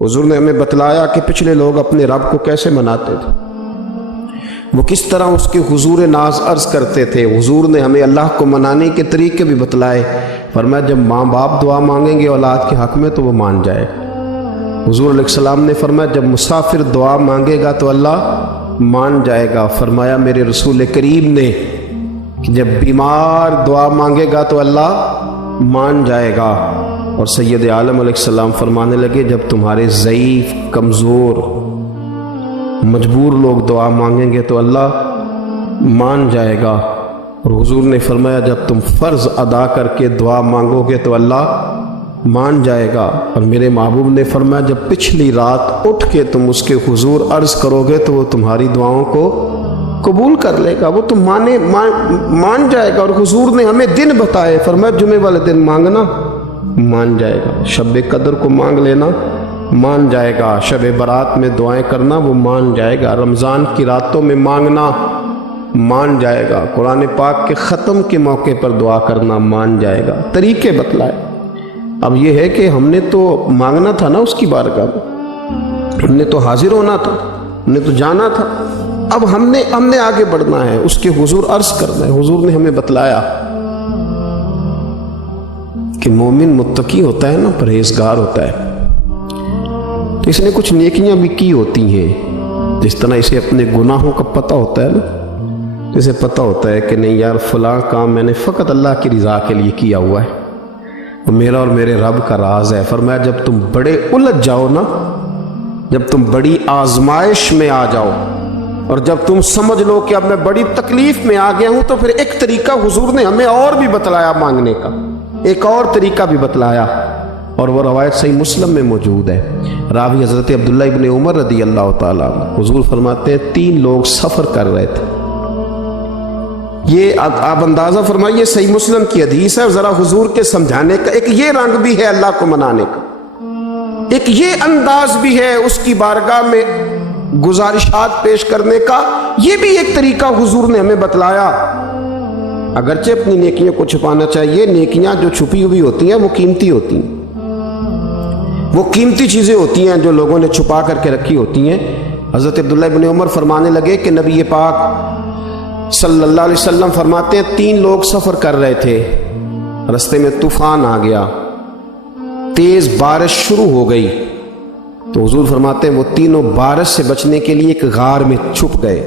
حضور نے ہمیں بتلایا کہ پچھلے لوگ اپنے رب کو کیسے مناتے تھے، وہ کس طرح اس کے حضور ناز عرض کرتے تھے۔ حضور نے ہمیں اللہ کو منانے کے طریقے بھی بتلائے۔ فرمایا جب ماں باپ دعا مانگیں گے اولاد کے حق میں تو وہ مان جائے گا۔ حضور علیہ السلام نے فرمایا جب مسافر دعا مانگے گا تو اللہ مان جائے گا۔ فرمایا میرے رسول کریم نے کہ جب بیمار دعا مانگے گا تو اللہ مان جائے گا۔ اور سید عالم علیہ السلام فرمانے لگے جب تمہارے ضعیف، کمزور، مجبور لوگ دعا مانگیں گے تو اللہ مان جائے گا۔ اور حضور نے فرمایا جب تم فرض ادا کر کے دعا مانگو گے تو اللہ مان جائے گا۔ اور میرے محبوب نے فرمایا جب پچھلی رات اٹھ کے تم اس کے حضور عرض کرو گے تو وہ تمہاری دعاؤں کو قبول کر لے گا، وہ تم مان جائے گا۔ اور حضور نے ہمیں دن بتائے، فرمایا جمعے والے دن مانگنا مان جائے گا، شب قدر کو مانگ لینا مان جائے گا، شب برات میں دعائیں کرنا وہ مان جائے گا، رمضان کی راتوں میں مانگنا مان جائے گا، قرآن پاک کے ختم کے موقع پر دعا کرنا مان جائے گا۔ طریقے بتلائے۔ اب یہ ہے کہ ہم نے تو مانگنا تھا نا اس کی بارگاہ میں، ہم نے تو حاضر ہونا تھا، ہم نے تو جانا تھا۔ اب ہم نے آگے بڑھنا ہے، اس کے حضور عرض کرنا ہے۔ حضور نے ہمیں بتلایا کہ مومن متقی ہوتا ہے نا، پرہیزگار ہوتا ہے، تو اس نے کچھ نیکیاں بھی کی ہوتی ہیں، جس طرح اسے اپنے گناہوں کا پتہ ہوتا ہے نا، اسے پتہ ہوتا ہے کہ نہیں یار فلاں کام میں نے فقط اللہ کی رضا کے لیے کیا ہوا ہے، وہ میرا اور میرے رب کا راز ہے۔ فرمایا جب تم بڑے الجھ جاؤ نا، جب تم بڑی آزمائش میں آ جاؤ اور جب تم سمجھ لو کہ اب میں بڑی تکلیف میں آ گیا ہوں، تو پھر ایک طریقہ حضور نے ہمیں اور بھی بتلایا مانگنے کا، ایک اور طریقہ بھی بتلایا، اور وہ روایت صحیح مسلم میں موجود ہے۔ راوی حضرت عبداللہ ابن عمر رضی اللہ تعالیٰ عنہ، حضور فرماتے ہیں 3 لوگ سفر کر رہے تھے۔ یہ آپ اندازہ فرمائیے صحیح مسلم کی حدیث ہے، اور ذرا حضور کے سمجھانے کا ایک یہ رنگ بھی ہے اللہ کو منانے کا، ایک یہ انداز بھی ہے اس کی بارگاہ میں گزارشات پیش کرنے کا، یہ بھی ایک طریقہ حضور نے ہمیں بتلایا۔ اگرچہ اپنی نیکیوں کو چھپانا چاہیے، نیکیاں جو چھپی ہوئی ہوتی ہیں وہ قیمتی ہوتی ہیں، وہ قیمتی چیزیں ہوتی ہیں جو لوگوں نے چھپا کر کے رکھی ہوتی ہیں۔ حضرت عبداللہ ابن عمر فرمانے لگے کہ نبی پاک صلی اللہ علیہ وسلم فرماتے ہیں 3 لوگ سفر کر رہے تھے، رستے میں طوفان آ گیا، تیز بارش شروع ہو گئی، تو حضور فرماتے ہیں وہ تینوں بارش سے بچنے کے لیے ایک غار میں چھپ گئے۔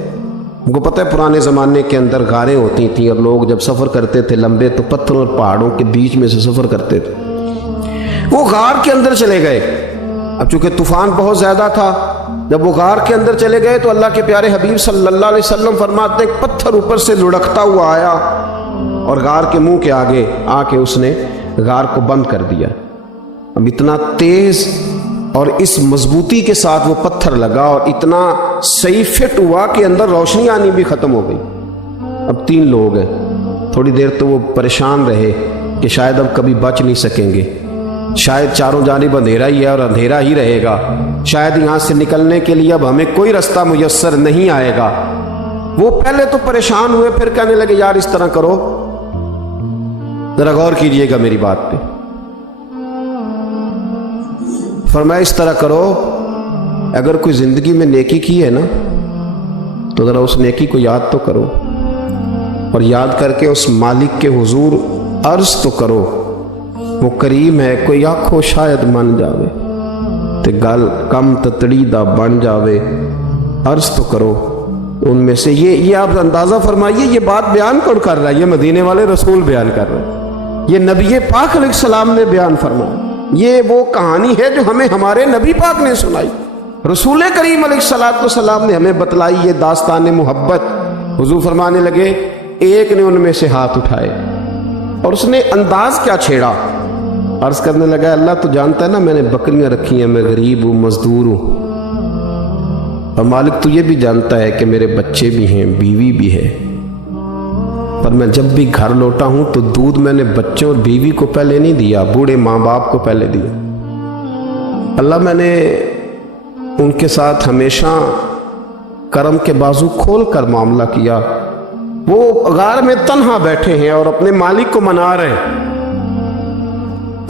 ان کو پتہ ہے پرانے زمانے کے اندر غاریں ہوتی تھیں، اور لوگ جب سفر کرتے تھے لمبے تو پتھروں اور پہاڑوں کے بیچ میں سے سفر کرتے تھے۔ وہ غار کے اندر چلے گئے، اب چونکہ طوفان بہت زیادہ تھا، جب وہ غار کے اندر چلے گئے تو اللہ کے پیارے حبیب صلی اللہ علیہ وسلم فرماتے ہیں پتھر اوپر سے لڑکتا ہوا آیا اور غار کے منہ کے آگے آ کے اس نے غار کو بند کر دیا۔ اب اتنا تیز اور اس مضبوطی کے ساتھ وہ پتھر لگا اور اتنا صحیح فٹ ہوا کہ اندر روشنی آنی بھی ختم ہو گئی۔ اب 3 لوگ ہیں، تھوڑی دیر تو وہ پریشان رہے کہ شاید اب کبھی بچ نہیں سکیں گے، شاید چاروں جانب اندھیرا ہی ہے اور اندھیرا ہی رہے گا، شاید یہاں سے نکلنے کے لیے اب ہمیں کوئی رستہ میسر نہیں آئے گا۔ وہ پہلے تو پریشان ہوئے، پھر کہنے لگے یار اس طرح کرو، ذرا غور کیجئے گا میری بات پہ۔ فرمایا اس طرح کرو، اگر کوئی زندگی میں نیکی کی ہے نا تو ذرا اس نیکی کو یاد تو کرو، اور یاد کر کے اس مالک کے حضور عرض تو کرو، وہ کریم ہے، کوئی آنکھو شاید من جاوے تے گل کم تتڑی دا بن جاوے، عرض تو کرو۔ ان میں سے یہ آپ اندازہ فرمائیے یہ بات بیان کون کر رہا ہے؟ یہ مدینے والے رسول بیان کر رہے ہیں، یہ نبی پاک علیہ السلام نے بیان فرمایا، یہ وہ کہانی ہے جو ہمیں ہمارے نبی پاک نے سنائی، رسول کریم علیہ السلام نے ہمیں بتلائی، یہ داستان محبت۔ حضور فرمانے لگے ایک نے ان میں سے ہاتھ اٹھائے اور اس نے انداز کیا چھیڑا، عرض کرنے لگا اللہ تو جانتا ہے نا میں نے بکریاں رکھی ہیں، میں غریب ہوں، مزدور ہوں، اور مالک تو یہ بھی جانتا ہے کہ میرے بچے بھی ہیں، بیوی بھی ہے، پر میں جب بھی گھر لوٹا ہوں تو دودھ میں نے بچوں اور بیوی کو پہلے نہیں دیا، بوڑھے ماں باپ کو پہلے دیا۔ اللہ میں نے ان کے ساتھ ہمیشہ کرم کے بازو کھول کر معاملہ کیا، وہ غار میں تنہا بیٹھے ہیں اور اپنے مالک کو منا رہے ہیں،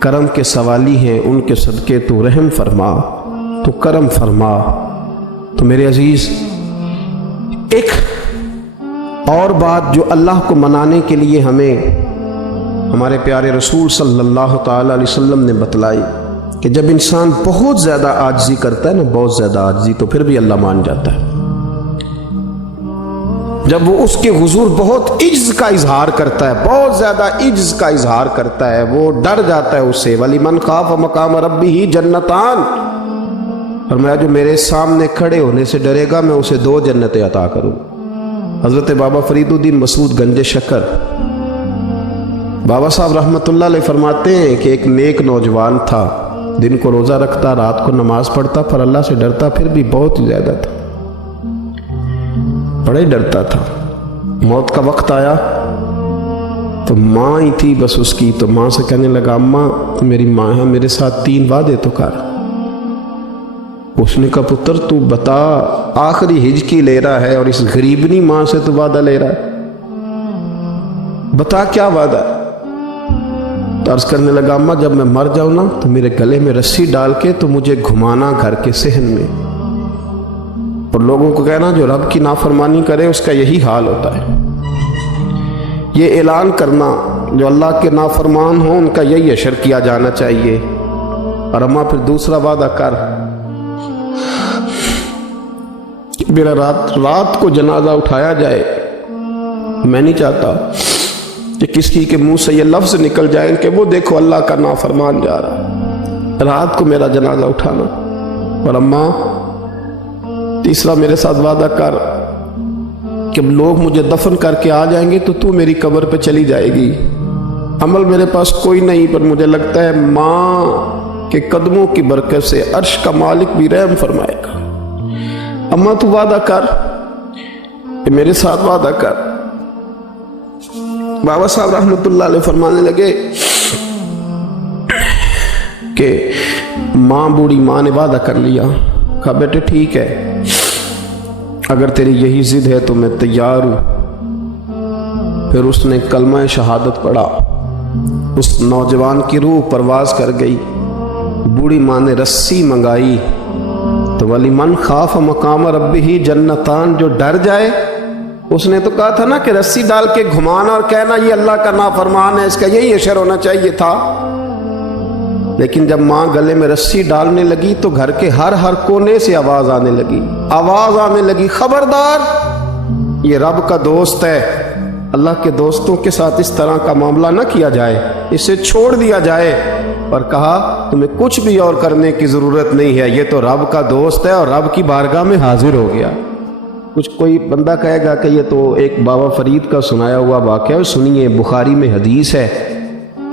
کرم کے سوالی ہیں، ان کے صدقے تو رحم فرما، تو کرم فرما۔ تو میرے عزیز، ایک اور بات جو اللہ کو منانے کے لیے ہمیں ہمارے پیارے رسول صلی اللہ تعالیٰ علیہ وسلم نے بتلائی کہ جب انسان بہت زیادہ عاجزی کرتا ہے نا، بہت زیادہ عاجزی، تو پھر بھی اللہ مان جاتا ہے۔ جب وہ اس کے حضور بہت عجز کا اظہار کرتا ہے، بہت زیادہ عجز کا اظہار کرتا ہے، وہ ڈر جاتا ہے اس سے۔ وَلِمَنْ خَافَ مَقَامَ رَبِّهِ جَنَّتَانِ، فرمایا جو میرے سامنے کھڑے ہونے سے ڈرے گا میں اسے 2 جنتیں عطا کروں۔ حضرت بابا فرید الدین مسعود گنج شکر بابا صاحب رحمۃ اللہ علیہ فرماتے ہیں کہ ایک نیک نوجوان تھا، دن کو روزہ رکھتا، رات کو نماز پڑھتا، پر اللہ سے ڈرتا پھر بھی بہت زیادہ تھا، بڑا ہی ڈرتا تھا۔ موت کا وقت آیا تو ماں ہی تھی بس اس کی، تو ماں سے کہنے لگا اماں میری ماں ہے، میرے ساتھ 3 وعدے تو کر۔ اس نے کہا پتر تو بتا، آخری ہجکی لے رہا ہے اور اس غریبنی ماں سے تو وعدہ لے رہا ہے، بتا کیا وعدہ ہے؟ تو عرض کرنے لگا اماں جب میں مر جاؤں نا تو میرے گلے میں رسی ڈال کے تو مجھے گھمانا گھر کے صحن میں، اور لوگوں کو کہنا جو رب کی نافرمانی کرے اس کا یہی حال ہوتا ہے۔ یہ اعلان کرنا جو اللہ کے نافرمان ہوں ان کا یہی اشر کیا جانا چاہیے۔ اور اماں پھر دوسرا وعدہ کر، میرا رات کو جنازہ اٹھایا جائے، میں نہیں چاہتا کہ کسی کے منہ سے یہ لفظ نکل جائے کہ وہ دیکھو اللہ کا نافرمان جا رہا ہے، رات کو میرا جنازہ اٹھانا۔ اور اماں تیسرا میرے ساتھ وعدہ کر کہ لوگ مجھے دفن کر کے آ جائیں گے تو میری قبر پہ چلی جائے گی، عمل میرے پاس کوئی نہیں، پر مجھے لگتا ہے ماں کے قدموں کی برکت سے عرش کا مالک بھی رحم فرمائے گا۔ اماں تو وعدہ کر، میرے ساتھ وعدہ کر۔ بابا صاحب رحمۃ اللہ علیہ فرمانے لگے کہ ماں، بوڑھی ماں نے وعدہ کر لیا۔ کہا بیٹے ٹھیک ہے، اگر تیری یہی ضد ہے تو میں تیار ہوں۔ پھر اس نے کلمہ شہادت پڑھا، اس نوجوان کی روح پرواز کر گئی۔ بوڑھی ماں نے رسی منگائی تو وَلِمَنْ خَافَ مَقَامَ رَبِّهِ جَنَّتَانِ، جو ڈر جائے، اس نے تو کہا تھا نا کہ رسی ڈال کے گھمانا اور کہنا یہ اللہ کا نافرمان ہے، اس کا یہی اشر ہونا چاہیے تھا۔ لیکن جب ماں گلے میں رسی ڈالنے لگی تو گھر کے ہر کونے سے آواز آنے لگی، خبردار یہ رب کا دوست ہے، اللہ کے دوستوں کے ساتھ اس طرح کا معاملہ نہ کیا جائے، اسے چھوڑ دیا جائے۔ اور کہا تمہیں کچھ بھی اور کرنے کی ضرورت نہیں ہے، یہ تو رب کا دوست ہے اور رب کی بارگاہ میں حاضر ہو گیا۔ کچھ کوئی بندہ کہے گا کہ یہ تو ایک بابا فرید کا سنایا ہوا واقعہ ہے، سنیے، بخاری میں حدیث ہے،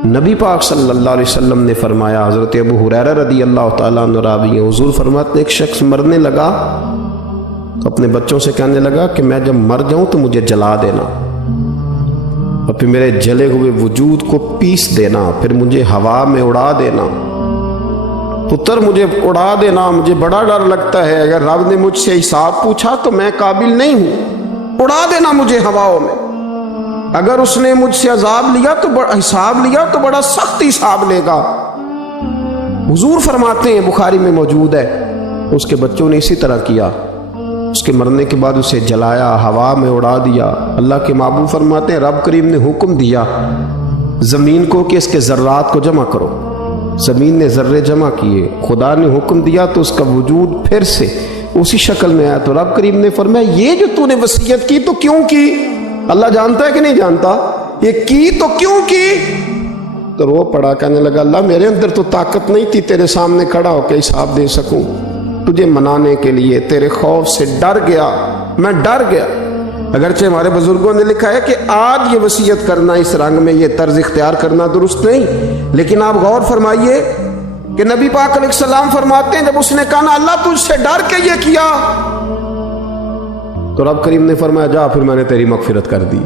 نبی پاک صلی اللہ علیہ وسلم نے فرمایا، حضرت ابو ہریرہ رضی اللہ تعالیٰ عنہ راوی ہیں، حضور فرماتے ایک شخص مرنے لگا تو اپنے بچوں سے کہنے لگا کہ میں جب مر جاؤں تو مجھے جلا دینا، اور پھر میرے جلے ہوئے وجود کو پیس دینا، پھر مجھے ہوا میں اڑا دینا۔ پتر مجھے اڑا دینا، مجھے بڑا ڈر لگتا ہے، اگر رب نے مجھ سے حساب پوچھا تو میں قابل نہیں ہوں، اڑا دینا مجھے ہواؤں میں۔ اگر اس نے مجھ سے عذاب لیا تو حساب لیا تو بڑا سخت حساب لے گا۔ حضور فرماتے ہیں، بخاری میں موجود ہے، اس کے بچوں نے اسی طرح کیا، اس کے مرنے کے بعد اسے جلایا، ہوا میں اڑا دیا۔ اللہ کے محبوب فرماتے ہیں رب کریم نے حکم دیا زمین کو کہ اس کے ذرات کو جمع کرو، زمین نے ذرے جمع کیے، خدا نے حکم دیا تو اس کا وجود پھر سے اسی شکل میں آیا۔ تو رب کریم نے فرمایا یہ جو تو نے وصیت کی تو کیوں کی؟ اللہ جانتا ہے کہ نہیں جانتا؟ یہ کی تو کیوں کی؟ تو رو پڑا، کہنے لگا اللہ میرے اندر تو طاقت نہیں تھی تیرے سامنے کھڑا ہو کے حساب دے سکوں، تجھے منانے کے لیے تیرے خوف سے ڈر گیا، میں ڈر گیا۔ اگرچہ ہمارے بزرگوں نے لکھا ہے کہ آج یہ وصیت کرنا، اس رنگ میں یہ طرز اختیار کرنا درست نہیں، لیکن آپ غور فرمائیے کہ نبی پاک علیہ السلام فرماتے ہیں جب اس نے کہا نا اللہ تجھ سے ڈر کے یہ کیا، تو رب کریم نے فرمایا جا پھر میں نے تیری مغفرت کر دی،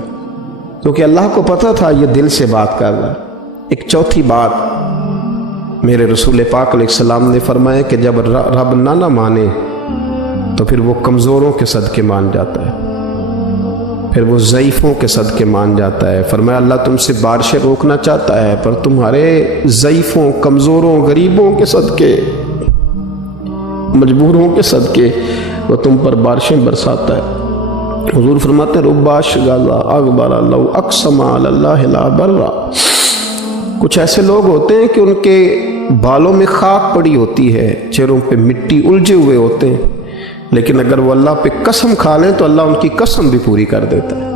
کیونکہ اللہ کو پتہ تھا یہ دل سے بات کر رہا ہے۔ ایک چوتھی بات میرے رسول پاک علیہ السلام نے فرمایا کہ جب رب نہ مانے تو پھر وہ کمزوروں کے صدقے مان جاتا ہے، پھر وہ ضعیفوں کے صدقے مان جاتا ہے۔ فرمایا اللہ تم سے بارشیں روکنا چاہتا ہے، پر تمہارے ضعیفوں، کمزوروں، غریبوں کے صدقے، مجبوروں کے صدقے وہ تم پر بارشیں برساتا ہے۔ حضور فرماتے ہیں ربا شغالہ اغبر لو اقسم علی اللہ لا برا۔ کچھ ایسے لوگ ہوتے ہیں کہ ان کے بالوں میں خاک پڑی ہوتی ہے، چہروں پہ مٹی الجھے ہوئے ہوتے ہیں، لیکن اگر وہ اللہ پہ قسم کھا لیں تو اللہ ان کی قسم بھی پوری کر دیتا ہے۔